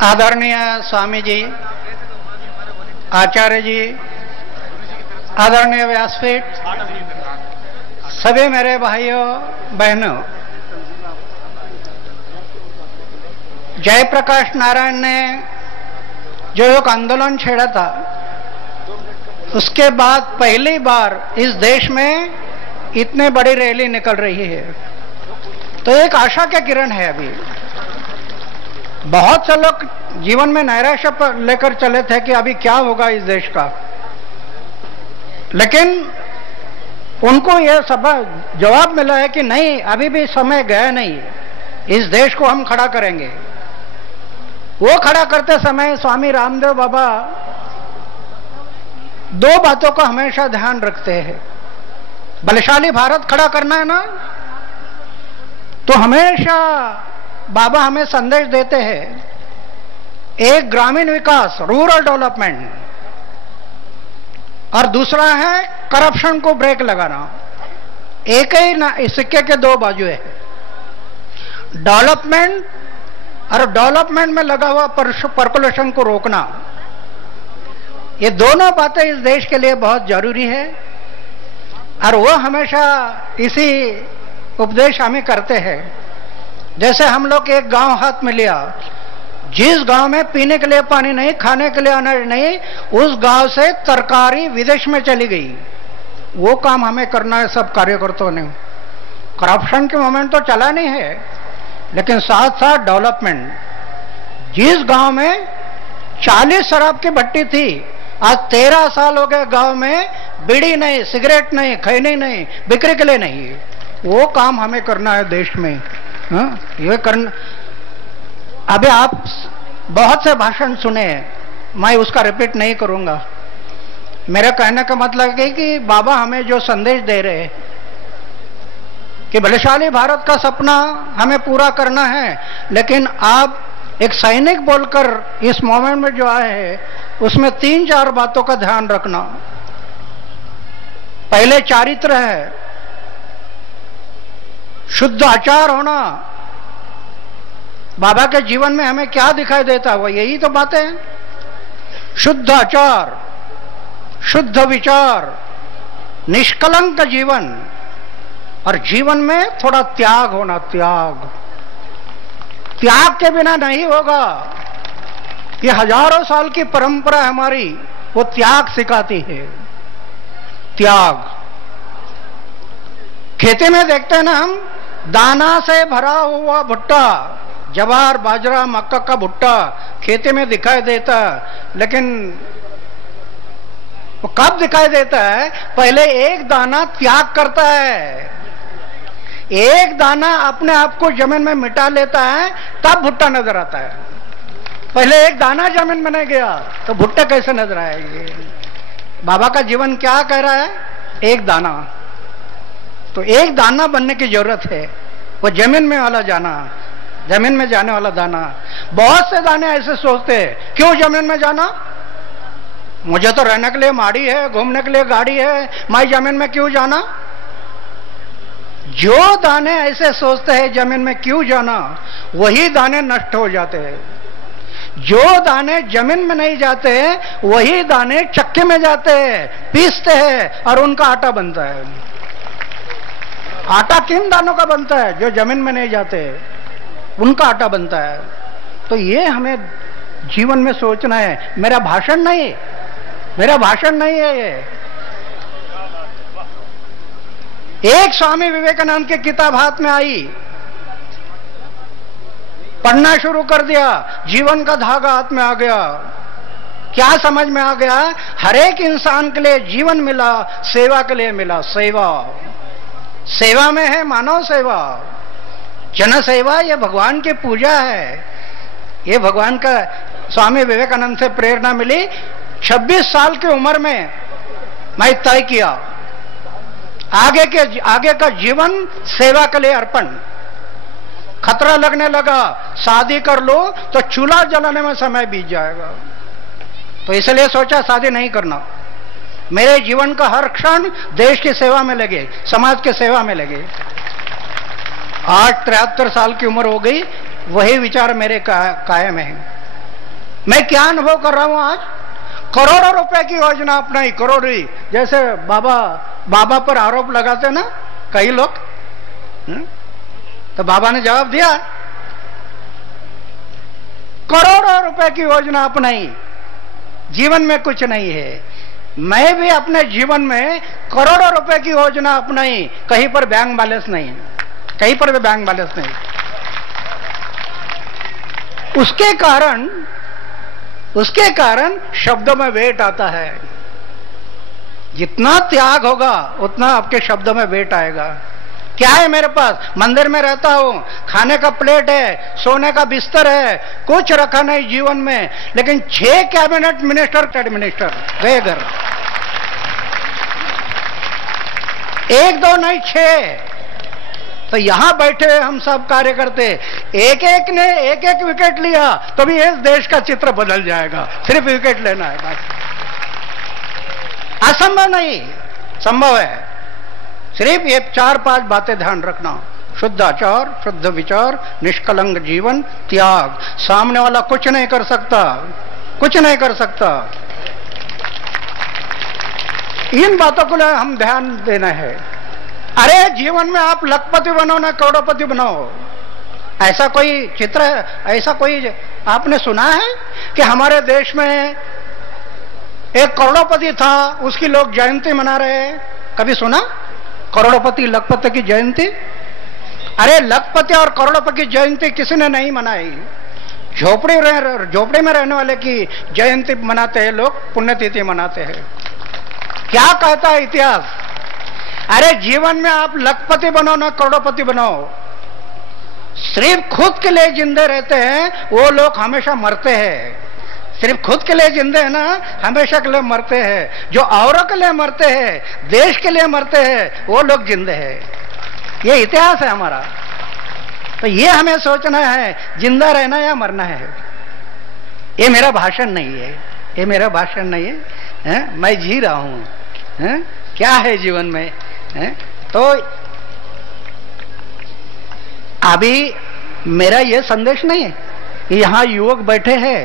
आदरणीय स्वामी जी, आचार्य जी, आदरणीय व्यासपीठ, सभी मेरे भाइयों बहनों, जयप्रकाश नारायण ने जो एक आंदोलन छेड़ा था, उसके बाद पहली बार इस देश में इतने बड़ी रैली निकल रही है, तो एक आशा का किरण है। अभी बहुत से लोग जीवन में नैराश्य लेकर चले थे कि अभी क्या होगा इस देश का, लेकिन उनको यह सब जवाब मिला है कि नहीं, अभी भी समय गया नहीं, इस देश को हम खड़ा करेंगे। वो खड़ा करते समय स्वामी रामदेव बाबा दो बातों को हमेशा ध्यान रखते हैं। बलशाली भारत खड़ा करना है ना, तो हमेशा बाबा हमें संदेश देते हैं, एक ग्रामीण विकास, रूरल डेवलपमेंट, और दूसरा है करप्शन को ब्रेक लगाना। एक ही सिक्के के दो बाजू है, डेवलपमेंट और डेवलपमेंट में लगा हुआ पर्कुलेशन को रोकना। ये दोनों बातें इस देश के लिए बहुत जरूरी है, और वो हमेशा इसी उपदेश हमें करते हैं। जैसे हम लोग एक गांव हाथ में लिया, जिस गांव में पीने के लिए पानी नहीं, खाने के लिए अनाज नहीं, उस गांव से तरकारी विदेश में चली गई। वो काम हमें करना है सब कार्यकर्ताओं ने। करप्शन के मोमेंट तो चला नहीं है, लेकिन साथ साथ डेवलपमेंट। जिस गांव में 40 शराब की भट्टी थी, आज 13 साल हो गए गांव में बीड़ी नहीं, सिगरेट नहीं, खैनी नहीं, बिक्री के लिए नहीं। वो काम हमें करना है देश में। ये करना। अभी आप बहुत से भाषण सुने, मैं उसका रिपीट नहीं करूंगा। मेरा कहने का मतलब है कि बाबा हमें जो संदेश दे रहे हैं कि बलशाली भारत का सपना हमें पूरा करना है, लेकिन आप एक सैनिक बोलकर इस मोमेंट में जो आए हैं, उसमें 3-4 बातों का ध्यान रखना। पहले चारित्र है, शुद्ध आचार होना। बाबा के जीवन में हमें क्या दिखाई देता है, वो यही तो बातें हैं। शुद्ध आचार, शुद्ध विचार, निष्कलंक जीवन, और जीवन में थोड़ा त्याग होना। त्याग के बिना नहीं होगा। ये हजारों साल की परंपरा हमारी, वो त्याग सिखाती है। त्याग। खेती में देखते हैं ना हम, दाना से भरा हुआ भुट्टा, जवार, बाजरा, मक्का का भुट्टा खेती में दिखाई देता, लेकिन वो कब दिखाई देता है? पहले एक दाना त्याग करता है, एक दाना अपने आप को जमीन में मिटा लेता है, तब भुट्टा नजर आता है। पहले एक दाना जमीन में नहीं गया तो भुट्टा कैसे नजर आएगी? बाबा का जीवन क्या कह रहा है? एक दाना। तो एक दाना बनने की जरूरत है, वो जमीन में वाला जाना, जमीन में जाने वाला दाना। बहुत से दाने ऐसे सोचते हैं, क्यों जमीन में जाना? मुझे तो रहने के लिए माड़ी है, घूमने के लिए गाड़ी है, मैं जमीन में क्यों जाना? जो दाने ऐसे सोचते हैं जमीन में क्यों जाना, वही दाने नष्ट हो जाते हैं। जो दाने जमीन में नहीं जाते, वही दाने चक्के में जाते हैं, पीसते हैं, और उनका आटा बनता है। आटा किन दानों का बनता है? जो जमीन में नहीं जाते, उनका आटा बनता है। तो ये हमें जीवन में सोचना है। मेरा भाषण नहीं, मेरा भाषण नहीं है ये। एक स्वामी विवेकानंद की किताब हाथ में आई, पढ़ना शुरू कर दिया, जीवन का धागा हाथ में आ गया। क्या समझ में आ गया? हर एक इंसान के लिए जीवन मिला, सेवा के लिए मिला। सेवा, सेवा में है मानव सेवा, जन सेवा। ये भगवान की पूजा है। ये भगवान का, स्वामी विवेकानंद से प्रेरणा मिली। 26 साल की उम्र में मैं तय किया, आगे का जीवन सेवा के लिए अर्पण। खतरा लगने लगा, शादी कर लो तो चूल्हा जलाने में समय बीत जाएगा, तो इसलिए सोचा शादी नहीं करना। मेरे जीवन का हर क्षण देश की सेवा में लगे, समाज की सेवा में लगे। आज 73 साल की उम्र हो गई, वही विचार मेरे कायम है। मैं क्या अनुभव कर रहा हूं आज? करोड़ों रुपए की योजना अपनाई, करोड़ी, जैसे बाबा पर आरोप लगाते ना कई लोग, तो बाबा ने जवाब दिया, करोड़ों रुपए की योजना अपनाई, जीवन में कुछ नहीं है। मैं भी अपने जीवन में करोड़ों रुपए की योजना अपनाई, कहीं पर बैंक बैलेंस नहीं, कहीं पर भी बैंक बैलेंस नहीं। उसके कारण शब्दों में वेट आता है। जितना त्याग होगा उतना आपके शब्दों में वेट आएगा। क्या है मेरे पास? मंदिर में रहता हूं, खाने का प्लेट है, सोने का बिस्तर है, कुछ रखा नहीं जीवन में, लेकिन 6 कैबिनेट मिनिस्टर गए घर, 1 2 नहीं 6। तो यहां बैठे हम सब कार्यकर्ते एक एक ने एक एक विकेट लिया तो भी इस देश का चित्र बदल जाएगा। सिर्फ विकेट लेना है बस। असंभव नहीं, संभव है। सिर्फ ये 4-5 बातें ध्यान रखना, शुद्ध आचार, शुद्ध विचार, निष्कलंक जीवन, त्याग। सामने वाला कुछ नहीं कर सकता, कुछ नहीं कर सकता। इन बातों को हम ध्यान देना है। अरे जीवन में आप लखपति बनो ना करोड़पति बनो, ऐसा कोई चित्र, ऐसा कोई आपने सुना है कि हमारे देश में एक करोड़पति था, उसकी लोग जयंती मना रहे हैं? कभी सुना करोड़पति लखपति की जयंती? अरे लखपति और करोड़पति की जयंती किसी ने नहीं मनाई। झोपड़ी में रहने वाले की जयंती मनाते हैं लोग, पुण्यतिथि मनाते हैं। क्या कहता है इतिहास? अरे जीवन में आप लखपति बनो ना करोड़पति बनो, सिर्फ खुद के लिए जिंदे रहते हैं वो लोग हमेशा मरते हैं। सिर्फ खुद के लिए जिंदे हैं ना, हमेशा के लिए मरते हैं। जो औरों के लिए मरते हैं, देश के लिए मरते हैं, वो लोग जिंदे हैं। ये इतिहास है हमारा। तो ये हमें सोचना है, जिंदा रहना या मरना है। ये मेरा भाषण नहीं है, ये मेरा भाषण नहीं है, मैं जी रहा हूं। क्या है जीवन में तो अभी मेरा यह संदेश नहीं है कि यहां युवक बैठे हैं,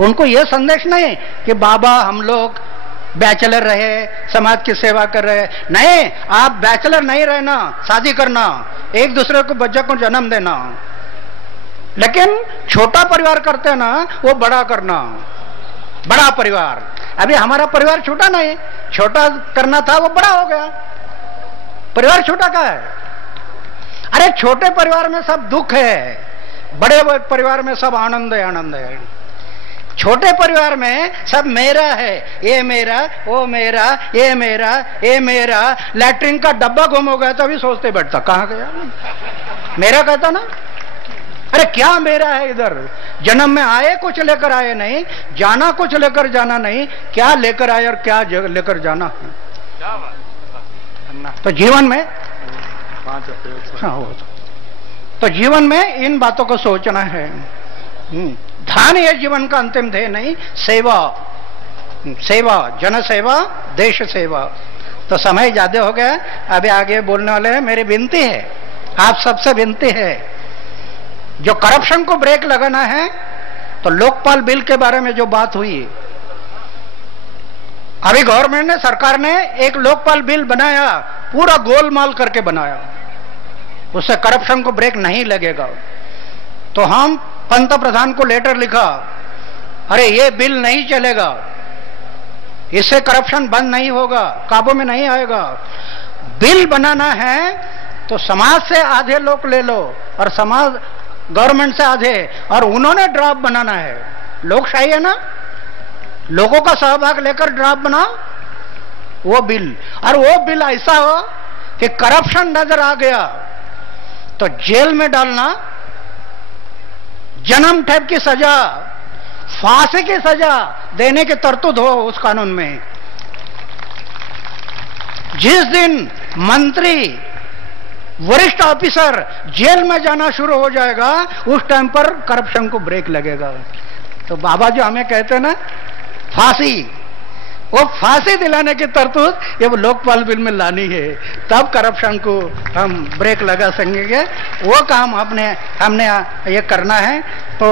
उनको यह संदेश नहीं कि बाबा हम लोग बैचलर रहे, समाज की सेवा कर रहे। नहीं, आप बैचलर नहीं रहना, शादी करना, एक दूसरे को बच्चे को जन्म देना, लेकिन छोटा परिवार करते ना वो बड़ा करना, बड़ा परिवार। अभी हमारा परिवार छोटा नहीं, छोटा करना था वो बड़ा हो गया। परिवार छोटा का है? अरे छोटे परिवार में सब दुख है, बड़े परिवार में सब आनंद है, आनंद है। छोटे परिवार में सब मेरा है, ये मेरा, वो मेरा, ये मेरा, ये मेरा। लैट्रिन का डब्बा गुम हो गया तो अभी सोचते बैठता कहां गया, मेरा कहता ना। अरे क्या मेरा है इधर? जन्म में आए कुछ लेकर आए नहीं, जाना कुछ लेकर जाना नहीं, क्या लेकर आए और क्या लेकर जाना। तो जीवन में तो जीवन में इन बातों को सोचना है। धन ये जीवन का अंतिम ध्येय नहीं, सेवा, सेवा, जन सेवा, देश सेवा। तो समय ज्यादा हो गया, अभी आगे बोलने वाले हैं। मेरी विनती है, आप सबसे विनती है, जो करप्शन को ब्रेक लगाना है तो लोकपाल बिल के बारे में जो बात हुई, अभी गवर्नमेंट ने, सरकार ने एक लोकपाल बिल बनाया, पूरा गोलमाल करके बनाया, उससे करप्शन को ब्रेक नहीं लगेगा। तो हम पंत प्रधान को लेटर लिखा, अरे ये बिल नहीं चलेगा, इससे करप्शन बंद नहीं होगा, काबू में नहीं आएगा। बिल बनाना है तो समाज से आधे लोग ले लो और समाज गवर्नमेंट से आधे, और उन्होंने ड्राफ्ट बनाना है। लोकशाही है ना, लोगों का सहभाग लेकर ड्राफ्ट बनाओ वो बिल। और वो बिल ऐसा हो कि करप्शन नजर आ गया तो जेल में डालना, जन्म ठेप की सजा, फांसी की सजा देने की तरतूद हो उस कानून में। जिस दिन मंत्री, वरिष्ठ ऑफिसर जेल में जाना शुरू हो जाएगा, उस टाइम पर करप्शन को ब्रेक लगेगा। तो बाबा जो हमें कहते हैं ना फांसी, वो फांसी दिलाने की तरतूद ये लोकपाल बिल में लानी है, तब करप्शन को हम ब्रेक लगा सकेंगे। वो काम हमने ये करना है। तो